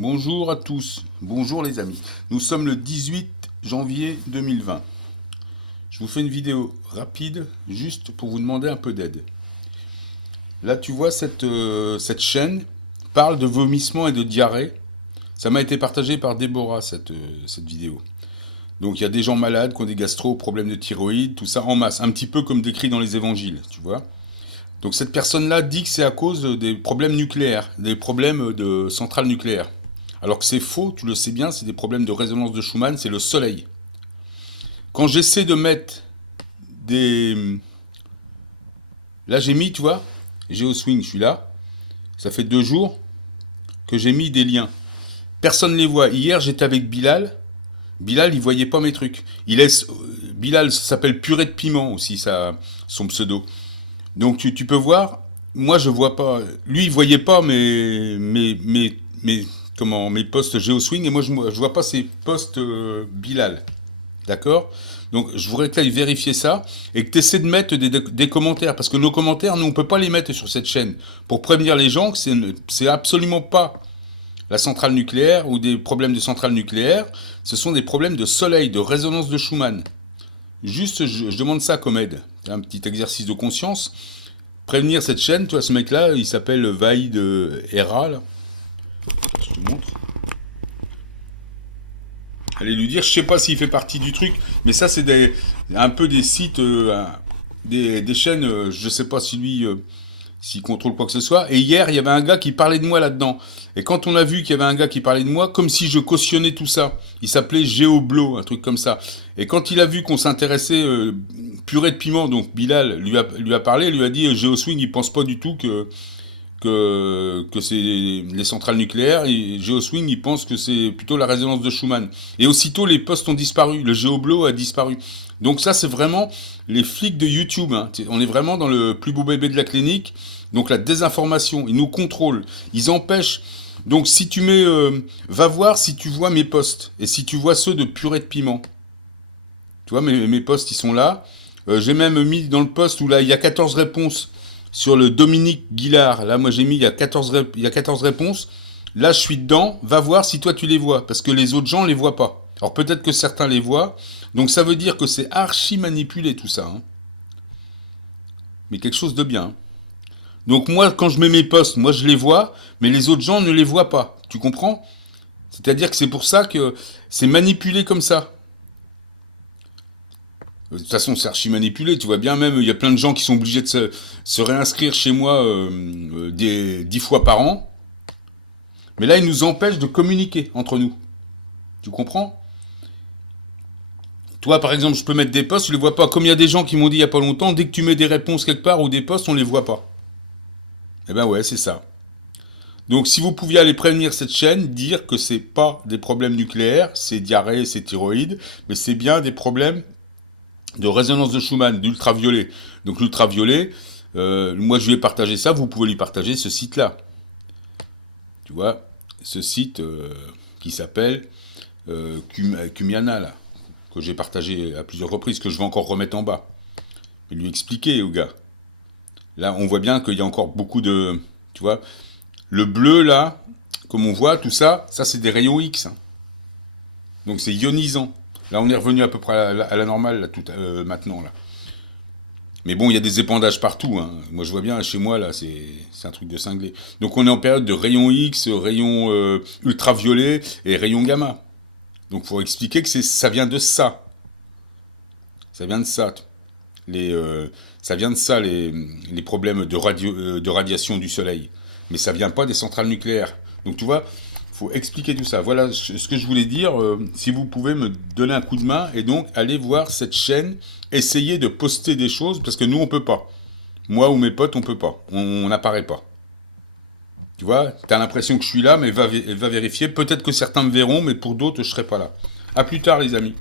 Bonjour à tous, bonjour les amis. Nous sommes le 18 janvier 2020. Je vous fais une vidéo rapide juste pour vous demander un peu d'aide. Là tu vois cette chaîne parle de vomissements et de diarrhée. Ça m'a été partagé par Déborah cette vidéo. Donc il y a des gens malades qui ont des gastro, problèmes de thyroïde, tout ça en masse. Un petit peu comme décrit dans les évangiles, tu vois. Donc cette personne-là dit que c'est à cause des problèmes nucléaires, des problèmes de centrales nucléaires. Alors que c'est faux, tu le sais bien, c'est des problèmes de résonance de Schumann, c'est le soleil. Quand j'essaie de mettre des... Là j'ai mis, tu vois, GeoSwing, je suis là, ça fait 2 jours que j'ai mis des liens. Personne ne les voit. Hier j'étais avec Bilal, Bilal il voyait pas mes trucs. Bilal s'appelle Purée de Piment aussi, son pseudo. Donc tu peux voir, moi je vois pas, lui il voyait pas mes posts GeoSwing et moi je vois pas ses posts Bilal. D'accord. Donc je voudrais que tu ailles vérifier ça et que tu essaies de mettre des commentaires parce que nos commentaires, nous on peut pas les mettre sur cette chaîne pour prévenir les gens que c'est absolument pas la centrale nucléaire ou des problèmes de centrale nucléaire, ce sont des problèmes de soleil, de résonance de Schumann. Juste, je demande ça comme aide. Un petit exercice de conscience. Prévenir cette chaîne, tu vois, ce mec-là, il s'appelle Vaïd Hera, là. Je te montre. Allez lui dire, je sais pas s'il fait partie du truc, mais ça, c'est un peu des sites, des chaînes, je sais pas si lui, s'il contrôle quoi que ce soit. Et hier, il y avait un gars qui parlait de moi là-dedans. Et quand on a vu qu'il y avait un gars qui parlait de moi, comme si je cautionnais tout ça, il s'appelait Géoblo, un truc comme ça. Et quand il a vu qu'on s'intéressait Purée de Piment, donc Bilal lui a parlé, lui a dit GeoSwing, il pense pas du tout que c'est les centrales nucléaires, et GeoSwing, il pense que c'est plutôt la résonance de Schumann. Et aussitôt, les postes ont disparu, le Géoblo a disparu. Donc ça, c'est vraiment les flics de YouTube. Hein. On est vraiment dans le plus beau bébé de la clinique. Donc la désinformation, ils nous contrôlent, ils empêchent. Donc si tu mets... va voir si tu vois mes posts, et si tu vois ceux de Purée de Piment. Tu vois, mes posts, ils sont là. J'ai même mis dans le post où là, il y a 14 réponses sur le Dominique Guillard. Là, moi, j'ai mis, il y a 14 réponses. Là, je suis dedans. Va voir si toi, tu les vois. Parce que les autres gens les voient pas. Alors, peut-être que certains les voient. Donc, ça veut dire que c'est archi manipulé, tout ça. Hein. Mais quelque chose de bien. Hein. Donc, moi, quand je mets mes posts, moi, je les vois. Mais les autres gens ne les voient pas. Tu comprends? C'est-à-dire que c'est pour ça que c'est manipulé comme ça. De toute façon, c'est archi manipulé, tu vois bien même, il y a plein de gens qui sont obligés de se réinscrire chez moi 10 fois par an. Mais là, ils nous empêchent de communiquer entre nous. Tu comprends? Toi, par exemple, je peux mettre des posts, tu les vois pas. Comme il y a des gens qui m'ont dit il y a pas longtemps, dès que tu mets des réponses quelque part ou des posts, on les voit pas. Eh ben ouais, c'est ça. Donc si vous pouviez aller prévenir cette chaîne, dire que c'est pas des problèmes nucléaires, c'est diarrhée, c'est thyroïde, mais c'est bien des problèmes de résonance de Schumann, d'ultraviolet. Donc l'ultraviolet, moi je lui ai partagé ça, vous pouvez lui partager ce site-là. Tu vois, ce site qui s'appelle Cumiana, là, que j'ai partagé à plusieurs reprises, que je vais encore remettre en bas. Et lui expliquer au gars. Là, on voit bien qu'il y a encore beaucoup de... Tu vois, le bleu, là, comme on voit, tout ça, ça c'est des rayons X. Hein. Donc c'est ionisant. Là, on est revenu à peu près à la normale, là, maintenant, là. Mais bon, il y a des épandages partout. Hein. Moi, je vois bien, chez moi, là, c'est un truc de cinglé. Donc, on est en période de rayon X, rayon ultraviolet et rayon gamma. Donc, il faut expliquer que ça vient de ça. Ça vient de ça. Ça vient de ça, les problèmes de radiation du soleil. Mais ça vient pas des centrales nucléaires. Donc, tu vois, faut expliquer tout ça. Voilà ce que je voulais dire. Si vous pouvez me donner un coup de main et donc aller voir cette chaîne, essayer de poster des choses parce que nous on peut pas. Moi ou mes potes on peut pas. On n'apparaît pas. Tu vois, t'as l'impression que je suis là, mais va vérifier. Peut-être que certains me verront, mais pour d'autres je serai pas là. À plus tard les amis.